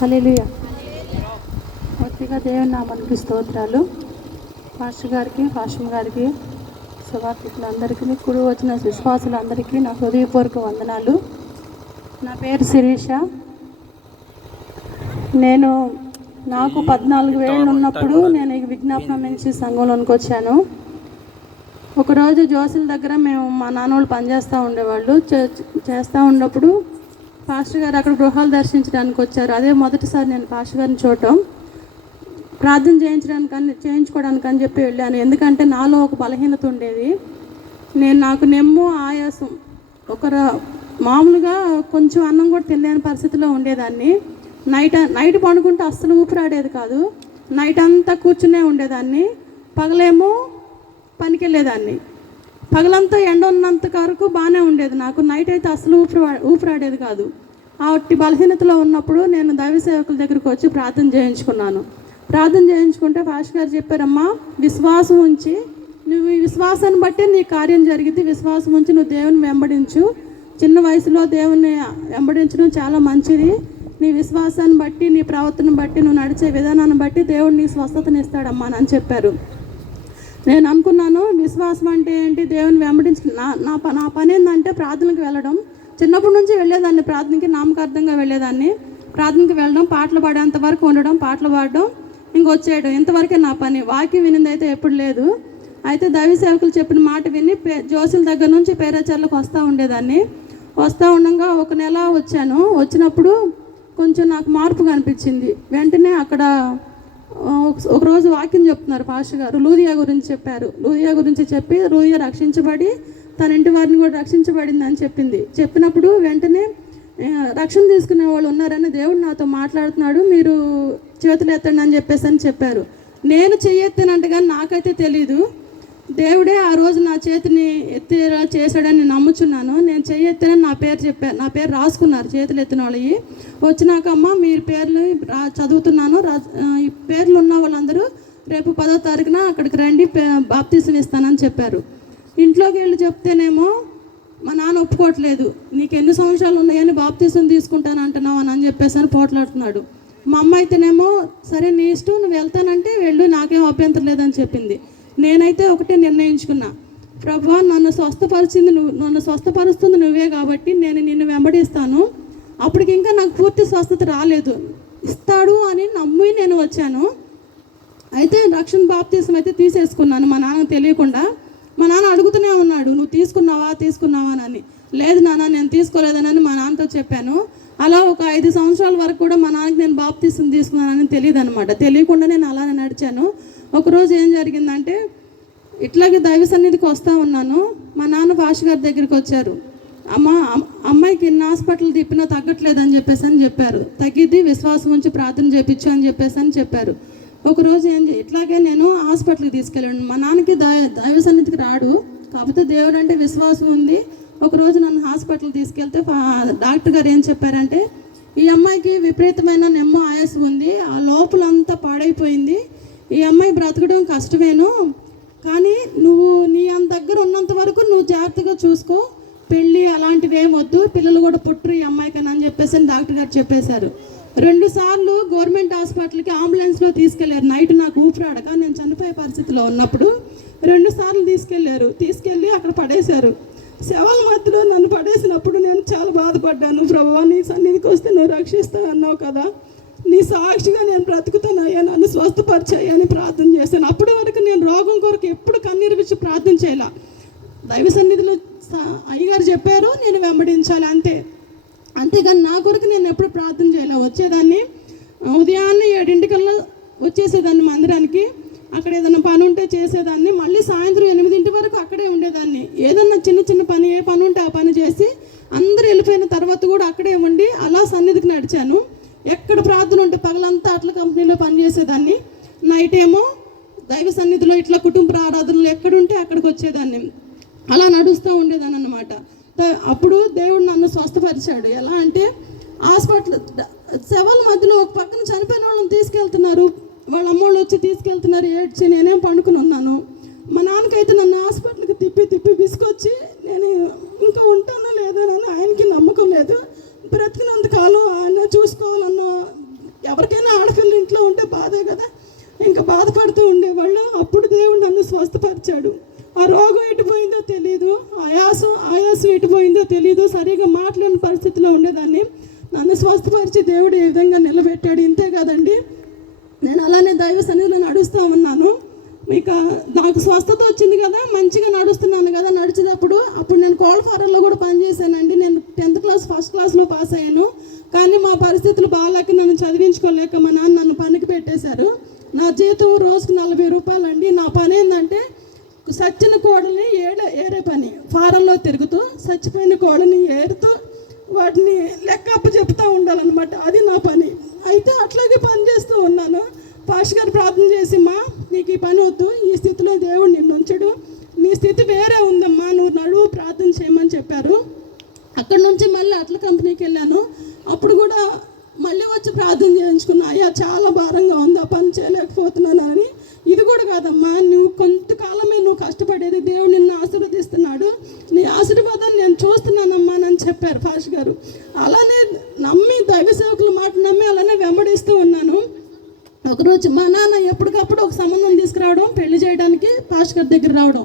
హల్లెలూయా. మొదటిగా దేవుని నామానికి స్తోత్రాలు. పాస్టర్ గారికి, పాస్టర్ గారికి, సువార్థికులందరికీ, కుడి వచ్చిన విశ్వాసులందరికీ నా హృదయపూర్వక వందనాలు. నా పేరు శిరీష. నాకు 14 ఏళ్ళు ఉన్నప్పుడు నేను ఈ విజ్ఞాపన నుంచి సంఘంలోనికి వచ్చాను. ఒకరోజు జోసుల దగ్గర మేము మా నాన్నోళ్ళు పనిచేస్తూ ఉండేవాళ్ళు. చేస్తూ ఉన్నప్పుడు పాస్టర్ గారు అక్కడ గృహాలు దర్శించడానికి వచ్చారు. అదే మొదటిసారి నేను పాస్టర్ గారిని చూడటం. ప్రార్థన చేయించుకోవడానికి అని చెప్పి వెళ్ళాను. ఎందుకంటే నాలో ఒక బలహీనత ఉండేది. నాకు నెమ్ము, ఆయాసం, మామూలుగా కొంచెం అన్నం కూడా తినలేని పరిస్థితిలో ఉండేదాన్ని. నైట్ పండుకుంటే అస్సలు ఊపిరాడేది కాదు. నైట్ అంతా కూర్చునే ఉండేదాన్ని. పగలేమో పనికి వెళ్ళేదాన్ని. పగలంతా ఎండ ఉన్నంత వరకు బాగానే ఉండేది నాకు. నైట్ అయితే అసలు ఊపిరాడేది కాదు. ఆ బలహీనతలో ఉన్నప్పుడు నేను దైవ సేవకుల దగ్గరికి వచ్చి ప్రార్థన చేయించుకున్నాను. ప్రార్థన చేయించుకుంటే పాస్టర్ గారు చెప్పారమ్మా, విశ్వాసం ఉంచి నువ్వు ఈ విశ్వాసాన్ని బట్టి నీ కార్యం జరిగింది. విశ్వాసం ఉంచి నువ్వు దేవుని వెంబడించు. చిన్న వయసులో దేవుని వెంబడించడం చాలా మంచిది. నీ విశ్వాసాన్ని బట్టి, నీ ప్రవర్తన బట్టి, నువ్వు నడిచే విధానాన్ని బట్టి దేవుడు నీ స్వస్థతని ఇస్తాడమ్మా అని చెప్పారు. నేను అనుకున్నాను, విశ్వాసం అంటే ఏంటి, దేవుని వెంబడించి నా పని ఏంటంటే ప్రార్థనకు వెళ్ళడం. చిన్నప్పటి నుంచి వెళ్ళేదాన్ని ప్రార్థనకి, నామకార్థంగా వెళ్ళేదాన్ని. ప్రార్థనకి వెళ్ళడం, పాటలు పాడేంత వరకు ఉండడం, పాటలు పాడడం, ఇంకొచ్చేయడం, ఇంతవరకే నా పని. వాక్యం వినింది అయితే ఎప్పుడు లేదు. అయితే దైవ సేవకులు చెప్పిన మాట విని జోసుల దగ్గర నుంచి పేరాచర్లకు వస్తూ ఉండేదాన్ని. వస్తూ ఉండగా 1 నెల వచ్చాను. వచ్చినప్పుడు కొంచెం నాకు మార్పు కనిపించింది. వెంటనే అక్కడ ఒకరోజు వాక్యం చెప్తున్నారు పాస్టర్ గారు. లూదియా గురించి చెప్పారు. లూదియా గురించి చెప్పి లూదియా రక్షించబడి తన ఇంటి వారిని కూడా రక్షించబడింది అని చెప్పినప్పుడు వెంటనే రక్షణ తీసుకునే వాళ్ళు ఉన్నారని దేవుడు నాతో మాట్లాడుతున్నాడు, మీరు చేతులు ఎత్తండి అని చెప్పారు. నేను చెయ్యెత్తానంటే కానీ నాకైతే తెలీదు. దేవుడే ఆ రోజు నా చేతిని ఎత్తేలా చేశాడని నమ్ముచున్నాను. నేను చెయ్యెత్తానని నా పేరు రాసుకున్నారు చేతులు ఎత్తిన వాళ్ళవి. వచ్చినాక అమ్మ మీరు పేర్లు చదువుతున్నాను, ఈ పేర్లు ఉన్న వాళ్ళందరూ రేపు 10వ తారీఖున అక్కడికి రండి, బాప్తీసం ఇస్తానని చెప్పారు. ఇంట్లోకి వెళ్ళి చెప్తేనేమో మా నాన్న ఒప్పుకోవట్లేదు. నీకు ఎన్ని సంవత్సరాలు ఉన్నాయని బాప్తీసం తీసుకుంటాను అంటున్నావు అని చెప్పేసి పోట్లాడుతున్నాడు. మా అమ్మ అయితేనేమో సరే నీ ఇష్టం, నువ్వు వెళ్తానంటే వెళ్ళు, నాకేం అభ్యంతరం లేదని చెప్పింది. నేనైతే ఒకటే నిర్ణయించుకున్నా, ప్రభువా నన్ను స్వస్థపరుస్తుంది నువ్వే కాబట్టి నేను నిన్ను వెంబడిస్తాను. అప్పటికి ఇంకా నాకు పూర్తి స్వస్థత రాలేదు, ఇస్తాడు అని నమ్మి నేను వచ్చాను. అయితే రక్షణ బాప్తీసం అయితే తీసేసుకున్నాను మా నాన్నకు తెలియకుండా. మా నాన్న అడుగుతూనే ఉన్నాడు, నువ్వు తీసుకున్నావా అని. లేదు నాన్న నేను తీసుకోలేదని మా నాన్నతో చెప్పాను. అలా ఒక 5 సంవత్సరాల వరకు కూడా మా నాన్నకి నేను బాప్తీసం తీసుకున్నానని తెలియదు అనమాట. తెలియకుండా నేను అలానే నడిచాను. ఒకరోజు ఏం జరిగిందంటే ఇట్లాగే దైవ సన్నిధికి వస్తూ ఉన్నాను. మా నాన్న పాస్టర్ గారి దగ్గరికి వచ్చారు. అమ్మాయికి ఎన్ని హాస్పిటల్ తిప్పినా తగ్గట్లేదని చెప్పారు. తగ్గిద్ది, విశ్వాసం ఉంచి ప్రార్థన చేయించు అని చెప్పారు. ఒకరోజు ఇట్లాగే నేను హాస్పిటల్కి తీసుకెళ్ళాను. మా నాన్నకి దైవ సన్నిధికి రాడు, కాకపోతే దేవుడు అంటే విశ్వాసం ఉంది. ఒకరోజు నన్ను హాస్పిటల్ తీసుకెళ్తే డాక్టర్ గారు ఏం చెప్పారంటే, ఈ అమ్మాయికి విపరీతమైన నెమ్ము, ఆయాసం ఉంది, ఆ లోపలంతా పాడైపోయింది, ఈ అమ్మాయి బ్రతకడం కష్టమేను, కానీ నువ్వు నీ దగ్గర ఉన్నంత వరకు నువ్వు జాగ్రత్తగా చూసుకో, పెళ్ళి అలాంటివి ఏమొద్దు, పిల్లలు కూడా పుట్టరు ఈ అమ్మాయికని అని చెప్పేసి డాక్టర్ గారు చెప్పేశారు. 2 సార్లు గవర్నమెంట్ హాస్పిటల్కి అంబులెన్స్లో తీసుకెళ్లారు. నైట్ నాకు ఊపిరాడక నేను చనిపోయే పరిస్థితిలో ఉన్నప్పుడు 2 సార్లు తీసుకెళ్ళి అక్కడ పడేశారు. శవాల మధ్యలో నన్ను పడేసినప్పుడు నేను చాలా బాధపడ్డాను. ప్రభువా నీ సన్నిధికి వస్తే నువ్వు రక్షిస్తా అన్నావు కదా, నీ సాక్షిగా నేను బ్రతుకుతానయ్యా, నన్ను స్వస్థపరిచాయ్యా అని ప్రార్థన చేశాను. అప్పటి వరకు నేను రోగం కొరకు ఎప్పుడు కన్నీరు విచ్చి ప్రార్థన చేయాల. దైవ సన్నిధిలో అయ్యగారు చెప్పారు, నేను వెంబడించాలి అంతేగాని నా కొరకు నేను ఎప్పుడు ప్రార్థన చేయాలి. వచ్చేదాన్ని ఉదయాన్నే 7 వచ్చేసేదాన్ని మందిరానికి. అక్కడ ఏదైనా పని ఉంటే చేసేదాన్ని. మళ్ళీ సాయంత్రం 8 వరకు అక్కడే ఉండేదాన్ని. ఏదన్నా చిన్న పని, ఏ పని ఉంటే ఆ పని చేసి అందరూ వెళ్ళిపోయిన తర్వాత కూడా అక్కడే ఉండి అలా సన్నిధికి నడిచాను. ఎక్కడ ప్రార్థన ఉంటే పగలంతా అట్ల కంపెనీలో పనిచేసేదాన్ని. నైట్ ఏమో దైవ సన్నిధిలో ఇట్లా కుటుంబ ఆరాధనలు ఎక్కడుంటే అక్కడికి వచ్చేదాన్ని. అలా నడుస్తూ ఉండేదాన్ని అన్నమాట. అప్పుడు దేవుడు నన్ను స్వస్థపరిచాడు. ఎలా అంటే హాస్పిటల్ శవాల మధ్యలో ఒక పక్కన చనిపోయిన వాళ్ళని తీసుకెళ్తున్నారు, వాళ్ళ అమ్మోళ్ళు వచ్చి తీసుకెళ్తున్నారు, ఏడ్చి నేనేం పండుకుని ఉన్నాను. మా నాన్నకైతే నన్ను హాస్పిటల్కి తిప్పి విసుకొచ్చి నేను ఇంకా ఉంటానో లేదోనని ఆయనకి నమ్మకం లేదు. బ్రతికినంత కాలం ఆయన చూసుకోవాలన్న ఎవరికైనా ఆడపిల్ల ఇంట్లో ఉంటే బాధే కదా, ఇంకా బాధపడుతూ ఉండేవాళ్ళు. అప్పుడు దేవుడు నన్ను స్వస్థపరిచాడు. ఆ రోగం ఎటుపోయిందో తెలియదు, ఆయాసం ఎటుపోయిందో తెలియదు, సరిగా మాట్లాడిన పరిస్థితిలో ఉండేదాన్ని. నన్ను స్వస్థపరిచి దేవుడు ఏ విధంగా నిలబెట్టాడు. ఇంతే కదండి, నేను అలానే దైవ సన్నిధిలో నడుస్తూ ఉన్నాను. మీకు నాకు స్వస్థత వచ్చింది కదా, మంచిగా నడుస్తున్నాను కదా. అప్పుడు నేను కోళ్ళ ఫారంలో కూడా పనిచేశానండి. నేను 10th క్లాస్ ఫస్ట్ క్లాస్లో పాస్ అయ్యాను. కానీ మా పరిస్థితులు బాగాలేక నన్ను చదివించుకోలేక మా నాన్న నన్ను పనికి పెట్టేశారు. నా జీతం రోజుకు 40 రూపాయలు అండి. నా పని ఏంటంటే చచ్చిన కోళ్ళని ఏరే పని, ఫారంలో తిరుగుతూ చచ్చిపోయిన కోళ్ళని ఏరుతూ వాటిని లెక్క చెప్తూ ఉండాలన్నమాట. అది నా పని. అయితే అట్లాగే పని చేస్తూ ఉన్నాను. పాస్టర్ గారు ప్రార్థన చేసి, మా నీకు ఈ పని వద్దు, ఈ స్థితిలో దేవుడు నిన్ను ఉంచడు, నీ స్థితి వేరే ఉందమ్మా, నువ్వు నడువు ప్రార్థన చేయమని చెప్పారు. అక్కడి నుంచి మళ్ళీ అట్ల కంపెనీకి వెళ్ళాను. అప్పుడు కూడా మళ్ళీ వచ్చి ప్రార్థన చేయించుకున్నా, అయ్యా చాలా భారంగా ఉంది, ఆ పని చేయలేకపోతున్నాను అని. ఇది కూడా కాదమ్మా, నువ్వు కొంతకాలమే నువ్వు కష్టపడేది, దేవుడు నిన్ను ఆశీర్వదిస్తున్నాడు, నీ ఆశీర్వాదాన్ని నేను చూస్తున్నానమ్మా అని చెప్పారు పాస్టర్ గారు. అలానే నమ్మి దైవ సేవకుల మాట నమ్మి అలానే వెంబడిస్తూ ఉన్నాను. ఒకరోజు మా నాన్న ఎప్పటికప్పుడు ఒక సంబంధం తీసుకురావడం, పెళ్లి చేయడానికి పాస్టర్ గారి దగ్గర రావడం,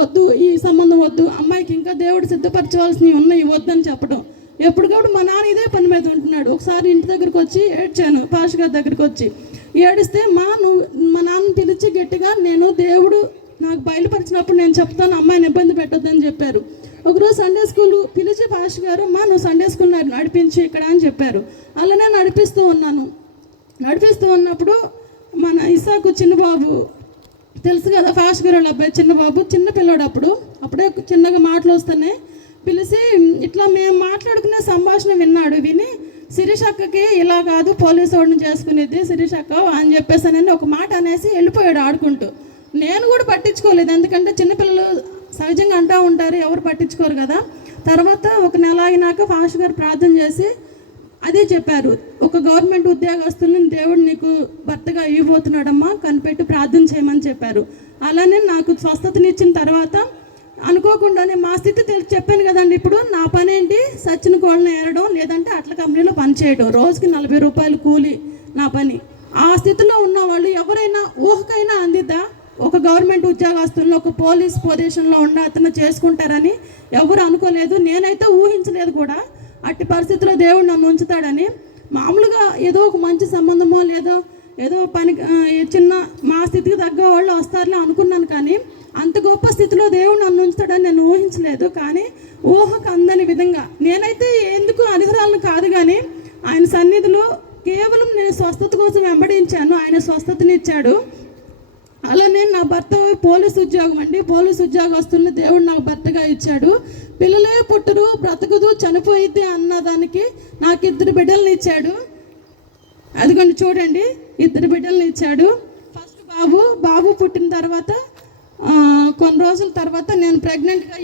వద్దు ఈ సంబంధం వద్దు, అమ్మాయికి ఇంకా దేవుడు సిద్ధపరచవలసినవి ఉన్నాయి వద్దని చెప్పడం. ఎప్పటికప్పుడు మా నాన్న ఇదే పని మీద ఉంటున్నాడు. ఒకసారి ఇంటి దగ్గరికి వచ్చి ఏడ్చాను, పాస్టర్ గారి దగ్గరికి వచ్చి ఏడిస్తే, నువ్వు మా నాన్న పిలిచి గట్టిగా, నేను దేవుడు నాకు బయలుపరిచినప్పుడు నేను చెప్తాను, అమ్మాయిని ఇబ్బంది పెట్టొద్దని చెప్పారు. ఒకరోజు సండే స్కూల్ పిలిచి పాస్టర్ గారు, నువ్వు సండే స్కూల్ నడిపించి ఇక్కడ అని చెప్పారు. అలానే నడిపిస్తూ ఉన్నప్పుడు మన ఇసాకు చిన్నబాబు తెలుసు కదా, పాస్టర్ గారు వాళ్ళ అబ్బాయి చిన్నబాబు, చిన్న పిల్లోడు. అప్పుడే చిన్నగా మాటలు వస్తేనే పిలిచి ఇట్లా మేము మాట్లాడుకునే సంభాషణ విని, శిరీష్ అక్కకి ఇలా కాదు పోలీసు వాడిని చేసుకునేది శిరీష్ అక్క అని చెప్పేసానని ఒక మాట అనేసి వెళ్ళిపోయాడు ఆడుకుంటూ. నేను కూడా పట్టించుకోలేదు, ఎందుకంటే చిన్నపిల్లలు సహజంగా అంటూ ఉంటారు, ఎవరు పట్టించుకోరు కదా. తర్వాత ఒక నెల అయినాక పాస్టర్ గారు ప్రార్థన చేసి అదే చెప్పారు, ఒక గవర్నమెంట్ ఉద్యోగస్తులను దేవుడు నీకు భర్తగా ఇవ్వబోతున్నాడమ్మా, కనిపెట్టి ప్రార్థన చేయమని చెప్పారు. అలానే నాకు స్వస్థతనిచ్చిన తర్వాత అనుకోకుండానే మా స్థితి చెప్పాను కదండి. ఇప్పుడు నా పని ఏంటి, సచ్చిన కోళ్ళని ఏరడం, లేదంటే అట్ల కంపెనీలో పని చేయడం, రోజుకి 40 రూపాయలు కూలి నా పని. ఆ స్థితిలో ఉన్న వాళ్ళు ఎవరైనా ఊహకైనా అందిద్దా ఒక గవర్నమెంట్ ఉద్యోగస్తులను ఒక పోలీస్ పొజిషన్లో ఉన్న అతను చేసుకుంటారని ఎవరు అనుకోలేదు, నేనైతే ఊహించలేదు కూడా. అట్టి పరిస్థితిలో దేవుడు నన్ను ఉంచుతాడని. మామూలుగా ఏదో ఒక మంచి సంబంధమో ఏదో పని చిన్న మా స్థితికి తగ్గ వాళ్ళు వస్తారులే అనుకున్నాను, కానీ అంత గొప్ప స్థితిలో దేవుడు నన్ను ఉంచుతాడని నేను ఊహించలేదు. కానీ ఊహకు అందని విధంగా నేనైతే ఎందుకు అనిహరాలను కాదు, కానీ ఆయన సన్నిధిలో కేవలం నేను స్వస్థత కోసం వెంబడించాను, ఆయన స్వస్థతనిచ్చాడు. అలానే నా భర్త పోలీసు ఉద్యోగం అండి, పోలీసు ఉద్యోగస్తులను దేవుడు నాకు భర్తగా ఇచ్చాడు. పిల్లలే పుట్టరు, బ్రతకదు, చనిపోయిద్ది అన్నదానికి నాకు 2 బిడ్డలను ఇచ్చాడు. అదిగోండి చూడండి, 2 బిడ్డలను ఇచ్చాడు. ఫస్ట్ బాబు పుట్టిన తర్వాత కొన్ని రోజుల తర్వాత నేను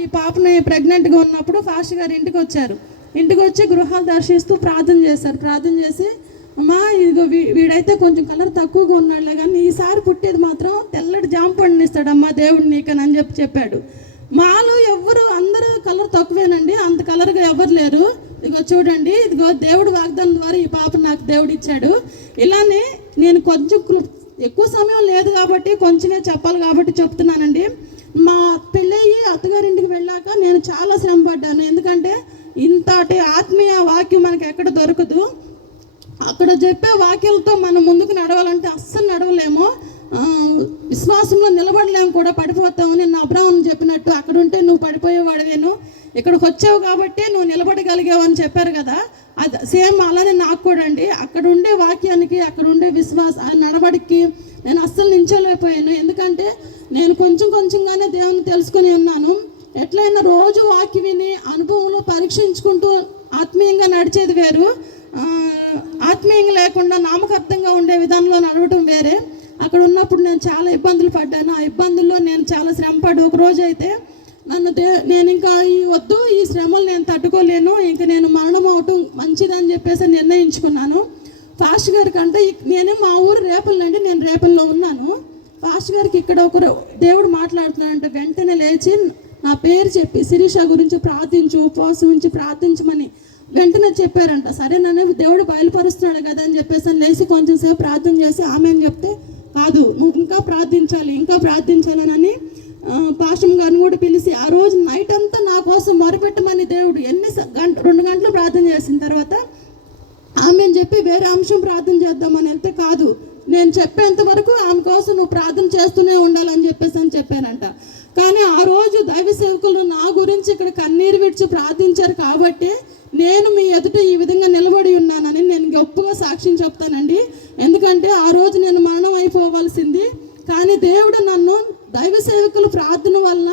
ఈ పాపని ప్రెగ్నెంట్గా ఉన్నప్పుడు పాస్టర్ గారు ఇంటికి వచ్చి గృహాలు దర్శిస్తూ ప్రార్థన చేసి, అమ్మా ఇదిగో వీడైతే కొంచెం కలర్ తక్కువగా ఉన్నాడులే, కానీ ఈసారి పుట్టేది మాత్రం తెల్లటి జామ పండుని ఇస్తాడమ్మా దేవుడు నీకని చెప్పాడు. మాలో అందరూ కలర్ తక్కువేనండి, అంత కలర్గా ఎవరు లేరు. ఇదిగో చూడండి, ఇదిగో దేవుడు వాగ్దానం ద్వారా ఈ పాప నాకు దేవుడు ఇచ్చాడు. ఇలానే నేను కొంచెం ఎక్కువ సమయం లేదు కాబట్టి కొంచెమే చెప్పాలి కాబట్టి చెప్తున్నానండి. మా పెళ్ళయ్యి అత్తగారింటికి వెళ్ళాక నేను చాలా శ్రమ పడ్డాను, ఎందుకంటే ఇంతటి ఆత్మీయ వాక్యం మనకి ఎక్కడ దొరకదు. అక్కడ చెప్పే వాక్యాలతో మనం ముందుకు నడవాలంటే అస్సలు నడవలేము, విశ్వాసంలో నిలబడలేము కూడా, పడిపోతాము. నేను అబ్రాహాము చెప్పినట్టు అక్కడ ఉంటే నువ్వు పడిపోయేవాడివేను, ఇక్కడికి వచ్చావు కాబట్టి నువ్వు నిలబడగలిగావు అని చెప్పారు కదా. అది సేమ్ అలానే నాకు కూడా అండి. అక్కడ ఉండే వాక్యానికి, అక్కడ ఉండే నడవడికి నేను అస్సలు నించోలేకపోయాను, ఎందుకంటే నేను కొంచెంగానే దేవుని తెలుసుకొని ఉన్నాను. ఎట్లయినా రోజు వాక్యం విని అనుభవంలో పరీక్షించుకుంటూ ఆత్మీయంగా నడిచేది వేరు, ఆత్మీయంగా లేకుండా నామకార్థంగా ఉండే విధానంలో నడవటం వేరే. అక్కడ ఉన్నప్పుడు నేను చాలా ఇబ్బందులు పడ్డాను. ఆ ఇబ్బందుల్లో నేను చాలా శ్రమపడ్డా. ఒక రోజు అయితే నేను ఇంకా ఈ శ్రమలు నేను తట్టుకోలేను, ఇంకా నేను మరణం అవటం మంచిదని చెప్పేసి నిర్ణయించుకున్నాను. పాస్టర్ గారి కంటే నేనే మా ఊరు రేపల్లండి, నేను రేపల్లో ఉన్నాను. పాస్టర్ గారికి ఇక్కడ ఒకరు దేవుడు మాట్లాడుతున్నాడంటే వెంటనే లేచి నా పేరు చెప్పి శిరీష గురించి ప్రార్థించు, ఉపవాసం ఉంచి ప్రార్థించమని వెంటనే చెప్పారంట, సరే నన్ను దేవుడు బయలుపరుస్తున్నాడు కదా అని చెప్పేసి లేచి కొంచెం సేపు ప్రార్థన చేసి ఆమె అని చెప్తే, కాదు నువ్వు ఇంకా ప్రార్థించాలని పాస్టర్ గారిని కూడా పిలిచి ఆ రోజు నైట్ అంతా నా కోసం మొరపెట్టమని దేవుడు 2 గంటలు ప్రార్థన చేసిన తర్వాత ఆమె అని చెప్పి వేరే అంశం ప్రార్థన చేద్దామని వెళ్తే, కాదు నేను చెప్పేంత వరకు ఆమె కోసం నువ్వు ప్రార్థన చేస్తూనే ఉండాలని చెప్పానంట. కానీ ఆ రోజు దైవ సేవకులు నా గురించి ఇక్కడ కన్నీరు విడిచి ప్రార్థించారు కాబట్టి నేను మీ ఎదుట ఈ విధంగా నిలబడి ఉన్నానని నేను గొప్పగా సాక్ష్యం చెప్తానండి. ఎందుకంటే ఆ రోజు నేను మరణం అయిపోవాల్సింది, కానీ దేవుడు నన్ను దైవ సేవకుల ప్రార్థన వలన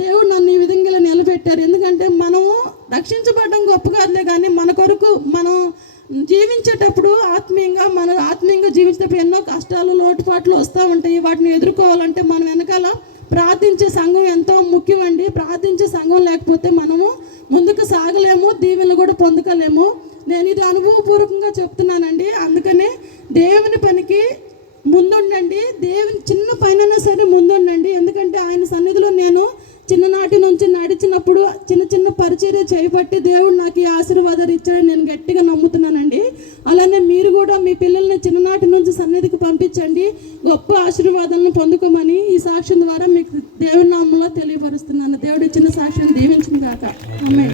దేవుడు నన్ను ఈ విధంగా నిలబెట్టారు. ఎందుకంటే మనము రక్షించబడడం గొప్ప కాదులే, కానీ మన కొరకు మనం జీవించేటప్పుడు ఆత్మీయంగా జీవించేటప్పుడు ఎన్నో కష్టాలు లోటుపాట్లు వస్తూ ఉంటాయి. వాటిని ఎదుర్కోవాలంటే మనం వెనకాల ప్రార్థించే సంఘం ఎంతో ముఖ్యమండి. ప్రార్థించే సంఘం లేకపోతే మనము ముందుకు సాగలేము, దీవెనలు కూడా పొందుకోలేము. నేను ఇది అనుభవపూర్వకంగా చెప్తున్నానండి. అందుకనే దేవుని పనికి ముందుండండి, దేవుని చిన్న పైనైనా సరే ముందుండండి. ఎందుకంటే ఆయన సన్నిధిలో నేను చిన్ననాటి నుంచి నడిచినప్పుడు చిన్న పరిచర్య చేయబట్టి దేవుడు నాకు ఈ ఆశీర్వాదాలు ఇచ్చాడని నేను గట్టిగా నమ్ముతున్నానండి. అలానే మీరు కూడా మీ పిల్లల్ని చిన్ననాటి నుంచి సన్నిధికి పంపించండి, గొప్ప ఆశీర్వాదాలను పొందుకోమని ఈ సాక్ష్యం ద్వారా మీకు దేవుని నామంలో తెలియపరుస్తున్నాను. దేవుడు ఇచ్చిన సాక్ష్యం దీవించిన గాక. ఆమేన్.